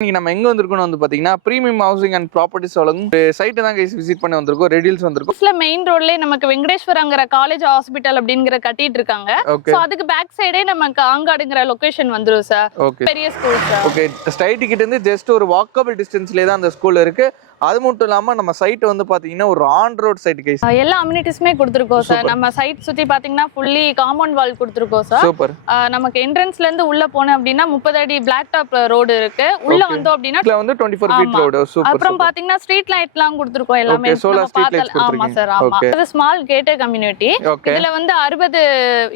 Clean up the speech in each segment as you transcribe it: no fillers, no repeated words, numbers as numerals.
இன்னைக்கு நம்ம எங்க வந்திருக்கோம் வந்து பாத்தீங்கன்னா பிரீமியம் ஹவுசிங் அண்ட் ப்ராப்பர்ட்டிஸ் வழங்கும் சைட்டை தான் கைஸ் விசிட் பண்ணி வந்திருக்கோம். ரெடில்ஸ் வந்திருக்கோம். மெயின் ரோட்லயே நமக்கு வெங்கடேஸ்வரங்கிற காலேஜ் ஹாஸ்பிட்டல் அப்படிங்கிற கட்டிட்டு இருக்காங்க. சோ அதுக்கு பேக் சைடே நமக்கு ஆங்காடுங்கிற லொகேஷன் வந்துரும் சார். பெரிய ஸ்கூல் சார். ஓகே, ஸ்ட்ரைட் கிட்ட இருந்து ஜஸ்ட் ஒரு வாக்கபிள் டிஸ்டன்ஸ்லயே தான் அந்த ஸ்கூல் இருக்கு. அது மட்டும் இல்லாம நம்ம சைட் வந்து பாத்தீங்கன்னா ஒரு ஆன் ரோட் சைட் கைஸ். எல்லா அம்யூனிட்டிஸ்மே கொடுத்திருக்கோம் சார். நம்ம சைட் சுத்தி பாத்தீங்கன்னா ஃபுல்லி காம்பவுண்ட் வால் கொடுத்திருக்கோம் சார். சூப்பர். நமக்கு என்ட்ரன்ஸ்ல இருந்து உள்ள போனோம் அப்படினா 30 அடி பிளாக் டாப் ரோட் இருக்கு. உள்ள வந்தோம் அப்படினா இதுல வந்து 24 ஃபீட் ரோட். சூப்பர். அப்புறம் பாத்தீங்கன்னா ஸ்ட்ரீட் லைட்லாம் கொடுத்திருக்கோம் எல்லாமே. சோலார் ஸ்ட்ரீட் லைட்ஸ் ஆமா சார். ஆமா. இது ஸ்மால் கேட்டட் கம்யூனிட்டி. இதுல வந்து 60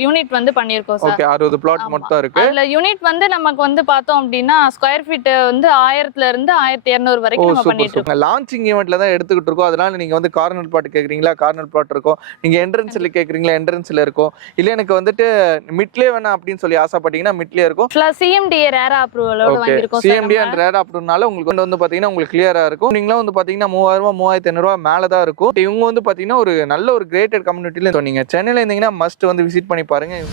யூனிட் வந்து பண்ணிருக்கோம் சார். ஓகே, 60 பிளாட் மொத்தம் இருக்கு. அதுல யூனிட் வந்து நமக்கு வந்து பார்த்தோம் அப்படினா ஸ்கொயர் ஃபீட் வந்து 1000 ல இருந்து 1200 வரைக்கும் நம்ம பண்ணிட்டு இருக்கோம். லான்ச்சிங் ஈவென்ட்ல தான் எடுத்துக்கிட்டு இருக்கோம். அதனால நீங்க வந்து கார்னர் பிளாட் கேக்குறீங்களா, கார்னர் பிளாட் இருக்கும். நீங்க என்ட்ரன்ஸ்ல கேக்குறீங்களா, என்ட்ரன்ஸ்ல இருக்கும். இல்ல எனக்கு வந்துட்டு மிட்லே வேணா அப்படின்னு சொல்லி ஆசைப்பட்டீங்கன்னா மிட்லே இருக்கும். சிஎம்டிஏ ரேரா அப்ரூவலோட வாங்கிருக்கோம். சிஎம்டிஏ அண்ட் ரேரா அப்ரூவல்னால உங்களுக்கு வந்து பாத்தீங்கன்னா உங்களுக்கு கிளியரா இருக்கும். நீங்க வந்து பாத்தீங்கன்னா 3000 3500 மேல தான் இருக்கும். இவங்க வந்து பாத்தீங்கன்னா ஒரு நல்ல ஒரு கிரேட்டட் கம்யூனிட்டில நீங்க சென்னையில இருந்தீங்கன்னா மஸ்ட் வந்து விசிட் பண்ணி பாருங்க.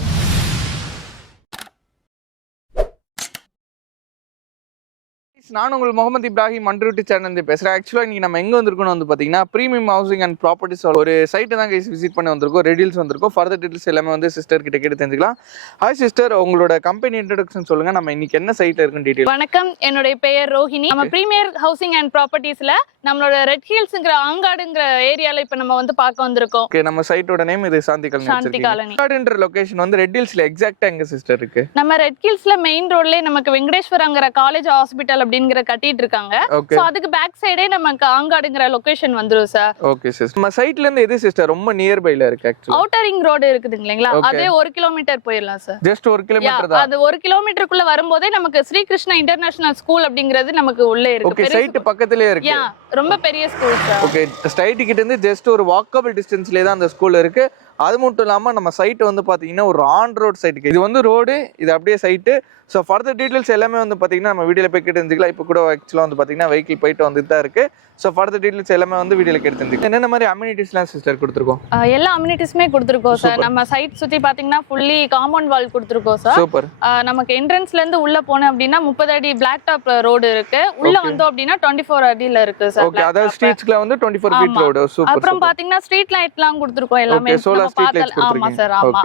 நான் உங்கள் முகமது இப்ராஹிம் மண்ட்ரூட்டி சேனல் பேசுறேன். ஆக்சுவலா இன்னைக்கு நம்ம எங்க வந்திருக்கோம் வந்து பாத்தீங்கன்னா பிரீமியம் ஹவுசிங் அண்ட் ப்ராப்பர்ட்டிஸ் ஒரு சைட்டை தான் கைஸ் விசிட் பண்ணி வந்திருக்கோம். ரெடில்ஸ் வந்திருக்கோம். ஃபர்தர் டீடைல்ஸ் எல்லாமே வந்து சிஸ்டர் கிட்ட கேட்டு தெரிஞ்சுக்கலாம். ஹாய் சிஸ்டர், உங்களோட கம்பெனி இன்ட்ரோடக்ஷன் சொல்லுங்க. நம்ம இன்னைக்கு என்ன சைட்ல இருக்குன்னு டீடைல். வணக்கம், என்னோட பெயர் ரோஹிணி. நம்ம பிரீமியர் ஹவுசிங் அண்ட் ப்ராப்பர்ட்டிஸ்ல நம்மளோட ரெட் ஹில்ஸ்ங்கற ஆங்காடுங்கற ஏரியால இப்ப நம்ம வந்து பார்க்க வந்திருக்கோம். ஓகே, நம்ம சைட்டோட நேம் இது சாந்தி காலனி. ஆங்காடுன்ற லொகேஷன் வந்து ரெட் ஹில்ஸ்ல எக்ஸாக்ட்டா எங்க சிஸ்டர் இருக்கு? நம்ம ரெட் ஹில்ஸ்ல மெயின் ரோட்லயே நமக்கு வெங்கடேஸ்வரங்கிற காலேஜ் ஹாஸ்பிட்டல் அப்படிங்கற கட்டிட்டு இருக்காங்க. சோ அதுக்கு பேக் சைடே நமக்கு ஆங்காடுங்கற லொகேஷன் வந்துரும் சார். ஓகே சிஸ்டர், நம்ம சைட்ல இருந்து எது சிஸ்டர் ரொம்ப நியர் பைல இருக்கு? ஆக்சுவலி அவுட்டர் ரிங் ரோட் இருக்குதுங்களா, அதே 1 கிலோமீட்டர் போயிரலாம் சார். ஜஸ்ட் 1 கிலோமீட்டர் தான். அது 1 கிலோமீட்டருக்குள்ள வரும்போதே நமக்கு ஸ்ரீ கிருஷ்ணா இன்டர்நேஷனல் ஸ்கூல் அப்படிங்கிறது நமக்கு உள்ளே இருக்கு. ஓகே, சைட் பக்கத்துலயே இருக்கு. ரொம்ப பெரிய ஸ்கூல் சார். ஓகே, ஸ்ட்ரைட் கிட்ட இருந்து ஜஸ்ட் ஒரு வாக்கபிள் டிஸ்டன்ஸ்லயே தான் அந்த ஸ்கூல் இருக்கு. அது மட்டும் இல்லாம நம்ம சைட் வந்து பாத்தீங்கன்னா ஒரு ஆன் ரோட் சைட். இது வந்து ரோடு, இது அப்படியே சைட்டு. ஸோ ஃபர்தர் டீடைல்ஸ் எல்லாமே வந்து பார்த்தீங்கன்னா நம்ம வீடியோவில் போய் கேட்டு தெரிஞ்சுக்கலாம். இப்போ கூட ஆக்சுவலாக வந்து பார்த்தீங்கன்னா வெஹிக்கிள் போயிட்டு வந்துட்டு தான் இருக்கு. ஸோ ஃபர்தர் டீடைல்ஸ் எல்லாமே வந்து வீடியோவில் கேட்டு தெரிஞ்சுக்கலாம். என்னென்ன மாதிரி அம்யூனிட்டிஸ்லாம் சிஸ்டர் கொடுத்துருக்கோம்? எல்லா அம்யூனிட்டிஸ்மே கொடுத்துருக்கோம் சார். நம்ம சைட் சுற்றி பார்த்தீங்கன்னா ஃபுல்லி காம்பவுண்ட் வால் கொடுத்துருக்கோம் சார். சூப்பர். நமக்கு என்ட்ரன்ஸ்ல இருந்து உள்ள போனோம் அப்படின்னா 30 அடி பிளாக் டாப் ரோடு இருக்கு. உள்ள வந்தோம் அப்படின்னா 24 அடியில இருக்கு சார். ஓகே, அதாவது ஸ்ட்ரீட்ஸ்ல வந்து 24 ஃபீட் ரோடு. சூப்பர். அப்புறம் பார்த்தீங்கன்னா ஸ்ட்ரீட் லைட்லாம் கொடுத்துருக்கோம் எல்லாமே. சோலார் ஸ்ட்ரீட் லைட்ஸ் ஆமா சார். ஆமா.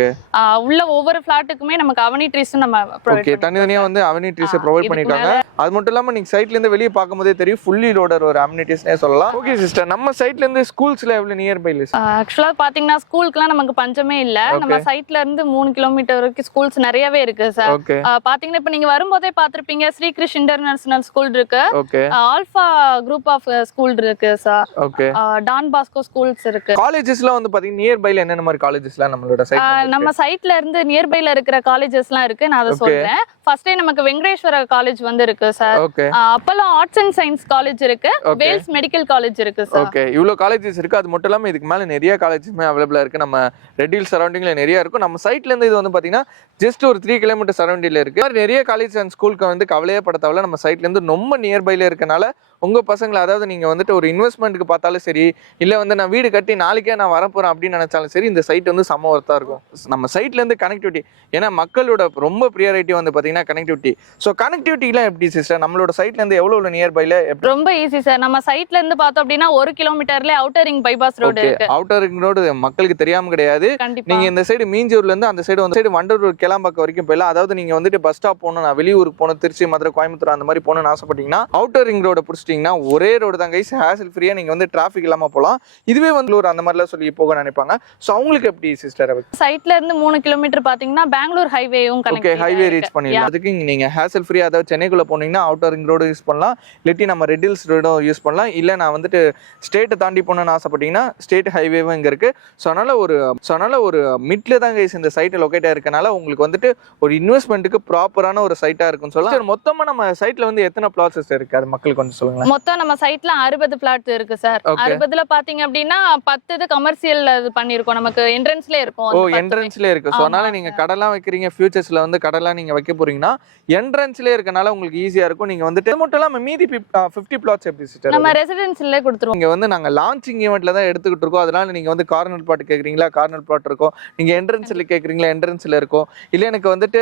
உள்ள ஒவ்வொரு ஃபிளாட்டுக்குமே நமக்கு அவனிட்ரீஸ் நம்ம ப்ரொவைட் ஓகே, தனித்தனியா வந்து அம்யூனிட்டிஸ் ப்ரொவைட் பண்ணிருக்காங்க. அது மட்டும் இல்லாம நீங்க சைட்ல இருந்து வெளிய பாக்கும்போதே தெரியும் ஃபுல்லி லோடர் ஒரு அம்யூனிட்டிஸ்னே சொல்லலாம். ஓகே சிஸ்டர், நம்ம சைட்ல இருந்து ஸ்கூல்ஸ்ல எவ்வளவு நியர் பை லிஸ்ட்? ஆக்சுவலா பாத்தீங்கன்னா ஸ்கூலுக்குலாம் நமக்கு பஞ்சமே இல்ல. நம்ம சைட்ல இருந்து 3 கிலோமீட்டர் வரைக்கும் ஸ்கூல்ஸ் நிறையவே இருக்கு சார். பாத்தீங்கன்னா இப்ப நீங்க வரும்போதே பாத்திருப்பீங்க ஸ்ரீ கிருஷ்ண இன்டர்நேஷனல் ஸ்கூல் இருக்கு. ஆல்பா குரூப் ஆஃப் ஸ்கூல் இருக்கு sir. Okay, Don Bosco schools இருக்கு. காலேஜஸ்லாம் வந்து பாத்தீங்கன்னா நியர் பைல என்னென்ன மாதிரி காலேஜஸ்லாம் நம்மளோட சைட் நம்ம சைட்ல இருந்து நியர் பைல இருக்கிற காலேஜஸ்லாம் இருக்கு. நான் அத சொல்றேன். ஃபர்ஸ்ட் நமக்கு வெங்கடேஸ்வர காலேஜ் வந்து இருக்கு sir. Apollo arts and science college இருக்கு. வேல்ஸ் மெடிக்கல் காலேஜ் இருக்கு சார். ஓகே, இவ்ளோ காலேஜஸ் இருக்கு. அது மட்டும் இல்லாம இதுக்கு மேல நிறைய காலேஜஸ்மே அவைலபிளா இருக்கு. நம்ம ரெட் ஹில்ஸ் சரௌண்டிங்ல நிறைய இருக்கும். நம்ம சைட்ல இருந்து இது வந்து பாத்தீங்கன்னா ஜஸ்ட் ஒரு 3 கிலோமீட்டர் சரௌண்டிங்ல இருக்கு. நிறைய காலேஜ் அண்ட் ஸ்கூலுக்கு வந்து கவலையே பட தேவையில்ல. நம்ம சைட்ல இருந்து ரொம்ப நியர் பைல இருக்கனால உங்க பசங்களை, அதாவது நீங்க வந்துட்டு ஒரு இன்வெஸ்ட்மெண்ட்டுக்கு பார்த்தாலும் சரி, இல்ல வந்து நான் வீடு கட்டி நாளைக்கே நான் வரப்போறேன் அப்படின்னு நினைச்சாலும் சரி, இந்த சைட் வந்து சம ஒர்த்தா இருக்கும். நம்ம சைட்ல இருந்து கனெக்டிவிட்டி, ஏன்னா மக்களோட ரொம்ப ப்ரியாரிட்டி வந்து பாத்தீங்கன்னா கனெக்டிவிட்டி. ஸோ கனெக்டிவிட்டிலாம் எப்படி சிஸ்டர் நம்மளோட சைட்ல இருந்து எவ்வளவு நியர் பைல? ரொம்ப ஈஸி சார். நம்ம சைட்ல இருந்து பார்த்தோம் அப்படின்னா 1 கிலோமீட்டர்ல அவுட்டர் ரிங் பைபாஸ் ரோடு இருக்கு. அவுட்டர் ரிங் ரோடு மக்களுக்கு தெரியாம கிடையாது. நீங்க இந்த சைடு மீஞ்சூர்ல இருந்து அந்த சைடு வந்து வண்டலூர் கிளம்பாக்கம் வரைக்கும் போயிடலாம். அதாவது நீங்க வந்துட்டு பஸ் ஸ்டாப் போகணும், நான் வெளியூருக்கு போகணும், திருச்சி மதுரை கோயம்புத்தூர் அந்த மாதிரி போகணும்னு ஆசைப்பட்டீங்கன்னா அவுட்டர் ரிங் ரோட பிடிச்சிட்டீங்கன்னா ஒரே ரோடு தான் கைஸ். ஹேசல் ஃப்ரீயா நீங்க வந்து டிராஃபிக் இல்லாம போகலாம். இதுவே வந்து ஒரு அந்த மாதிரிலாம் சொல்லி போக நினைப்பாங்க. ஸோ அவங்களுக்கு எப்படி சிஸ்டர்? சைட்ல இருந்து 3 கிலோமீட்டர் பாத்தீங்கன்னா பெங்களூர் ஹைவேவும் கனெக்ட். ஓகே, ஹைவே ரீச் பண்ணிடலாம். அதுக்கு நீங்க ஹேசல் ஃப்ரீயா, அதாவது சென்னைக்குள்ள போனீங்கன்னா அவுட்டர் ரிங் ரோடு யூஸ் பண்ணலாம், இல்லாட்டி நம்ம ரெட் ஹில்ஸ் ரோடும் யூஸ் பண்ணலாம். இல்ல நான் வந்துட்டு ஸ்டேட்டை தாண்டி போகணும்னு ஆசைப்பட்டீங்கன்னா ஸ்டேட் ஹைவேவும் இங்க இருக்கு. ஸோ அதனால ஒரு மிட்ல தான் கைஸ் இந்த சைட் லொகேட் ஆயிருக்கனால உங்களுக்கு வந்துட்டு ஒரு இன்வெஸ்ட்மெண்ட்டுக்கு ப்ராப்பரான ஒரு சைட்டா இருக்குன்னு சொல்லலாம். மொத்தமா நம்ம சைட்ல வந்து எத்தனை பிளாட்ஸ் இருக்கு அது மக்களுக்கு கொஞ்சம் சொல்லுங்க. மொத்தம் நம்ம சைட்ல 60 பிளாட் இருக்கு சார். 60ல பாத்தீங்க அப்படின்னா 10 கமர்ஷியல் பண்ணிருக்கோம். நமக்கு என்ட்ரன்ஸ்ல இருக்கும். என்ட்ரன்ஸ்ல இருக்கு. சோ அதனால நீங்க கடலாம் வைக்கிறீங்க, ஃபியூச்சர்ஸ்ல வந்து கடலாம் நீங்க வைக்க போறீங்க போனீங்கன்னா என்ட்ரன்ஸ்லேயே இருக்கனால உங்களுக்கு ஈஸியாக இருக்கும். நீங்கள் வந்துட்டு இது மட்டும் இல்லாமல் மீதி 50 பிளாட்ஸ் எப்படி சிஸ்டர் நம்ம ரெசிடென்சிலே கொடுத்துருவோம். இங்கே வந்து நாங்கள் லான்ச்சிங் ஈவெண்ட்ல தான் எடுத்துக்கிட்டு இருக்கோம். அதனால நீங்கள் வந்து கார்னர் பிளாட் கேட்குறீங்களா, கார்னர் பிளாட் இருக்கும். நீங்கள் என்ட்ரன்ஸில் கேட்குறீங்களா, என்ட்ரன்ஸில் இருக்கும். இல்லை எனக்கு வந்துட்டு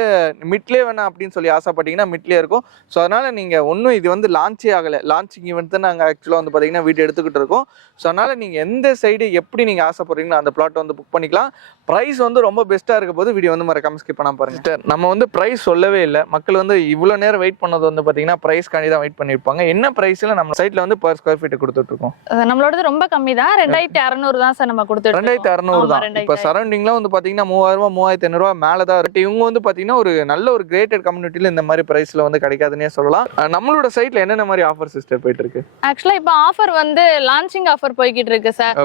மிட்லேயே வேணாம் அப்படின்னு சொல்லி ஆசைப்பட்டீங்கன்னா மிட்லேயே இருக்கும். ஸோ அதனால் நீங்கள் ஒன்றும் இது வந்து லான்ச்சே ஆகலை, லான்ச்சிங் ஈவெண்ட் தான் நாங்கள் ஆக்சுவலாக வந்து பார்த்தீங்கன்னா வீடு எடுத்துக்கிட்டு இருக்கோம். ஸோ அதனால் நீங்கள் எந்த சைடு எப்படி நீங்கள் ஆசைப்படுறீங்களோ அந்த பிளாட் வந்து புக் பண்ணிக்கலாம். ப்ரைஸ் வந்து ரொம்ப பெஸ்ட்டாக இருக்க போது வீடியோ வந்து மறக்காம ஸ்கிப் பண்ணாம பாருங்க. நம்ம வந்து ப்ரைஸ் சொல்லவே இல்லை. மக்கள் வந்து இவ்வளோ நேரம் வெயிட் பண்ணது வந்து பார்த்தீங்கன்னா ப்ரைஸ்க்காண்டி தான் வெயிட் பண்ணியிருப்பாங்க. என்ன ப்ரைஸில் நம்ம சைட்டில் வந்து பர் ஸ்கொயர் ஃபீட் கொடுத்துட்டு இருக்கோம்? நம்மளோடது ரொம்ப கம்மி தான், 2600 தான் சார் நம்ம கொடுத்துட்டு 2600 தான். இப்போ சரௌண்டிங்லாம் வந்து பார்த்தீங்கன்னா 3000 3500 மேலே தான் இருக்கு. இவங்க வந்து பார்த்தீங்கன்னா ஒரு நல்ல ஒரு கிரேட்டட் கம்யூனிட்டியில் இந்த மாதிரி ப்ரைஸில் வந்து கிடைக்காதுன்னே சொல்லலாம். நம்மளோட சைட்டில் என்னென்ன மாதிரி ஆஃபர் சிஸ்டர் போயிட்டு இருக்கு? ஆக்சுவலா இப்போ ஆஃபர் வந்து லான்ச்சிங் ஆஃபர் போய்கிட்டு இருக்கு சார்.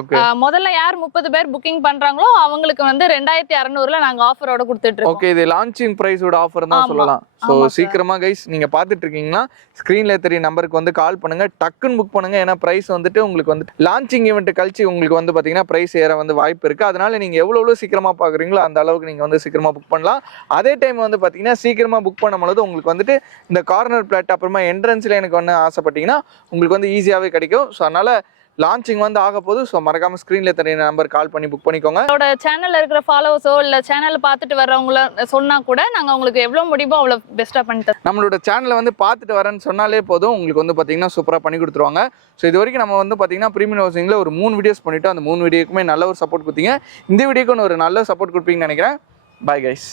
முதல்ல யார் 30 பேர் புக்கிங் பண்றாங்களோ அவங்களுக்கு வந்து 2600ல நாங்க ஆஃபரோட கொடுத்துட்டு இருக்கோம். ஓகே, இது லான்ச்சிங் பிரைஸோட ஆஃபர் தான் சொல்லலாம். ஸோ சீக்கிரமா கைஸ் நீங்க பார்த்துட்டு இருக்கீங்கன்னா ஸ்க்ரீன்ல தெரிய நம்பருக்கு வந்து கால் பண்ணுங்க, டக்குன்னு புக் பண்ணுங்க. ஏன்னா பிரைஸ் வந்துட்டு உங்களுக்கு வந்து லான்ச்சிங் ஈவெண்ட் கழிச்சு உங்களுக்கு வந்து பாத்தீங்கன்னா பிரைஸ் ஏற வந்து வாய்ப்பு இருக்கு. அதனால நீங்க எவ்வளவு சீக்கிரமா பாக்குறீங்களோ அந்த அளவுக்கு நீங்க வந்து சீக்கிரமா புக் பண்ணலாம். அதே டைம் வந்து பாத்தீங்கன்னா சீக்கிரமா புக் பண்ணும்போது உங்களுக்கு வந்துட்டு இந்த கார்னர் பிளாட் அப்புறமா என்ட்ரன்ஸ்ல எனக்கு ஒன்று ஆசைப்பட்டீங்கன்னா உங்களுக்கு வந்து ஈஸியாவே கிடைக்கும். ஸோ அதனால லான்ச்சிங் வந்து ஆக போகுது. ஸோ மறக்காம ஸ்க்ரீன்ல தெரிய நம்பர் கால் பண்ணி புக் பண்ணிக்கோங்க. என்னோட சேனல்ல இருக்கிற ஃபாலோவர்ஸோ இல்ல சேனல் பார்த்துட்டு வர்றவங்கள சொன்னா கூட நாங்க உங்களுக்கு எவ்வளவு முடியுமோ அவ்வளவு பெஸ்டா பண்ணிட்டு நம்மளோட சேனலை வந்து பார்த்துட்டு வரேன்னு சொன்னாலே போதும், உங்களுக்கு வந்து பார்த்தீங்கன்னா சூப்பராக பண்ணி கொடுத்துருவாங்க. ஸோ இது வரைக்கும் நம்ம வந்து பார்த்தீங்கன்னா ப்ரீமியம் ஹவுசிங்கில் ஒரு 3 வீடியோஸ் பண்ணிவிட்டு அந்த 3 வீடியோக்குமே நல்ல ஒரு சப்போர்ட் கொடுத்தீங்க. இந்த வீடியோக்கு ஒரு நல்ல சப்போர்ட் கொடுப்பீங்கன்னு நினைக்கிறேன். Bye guys.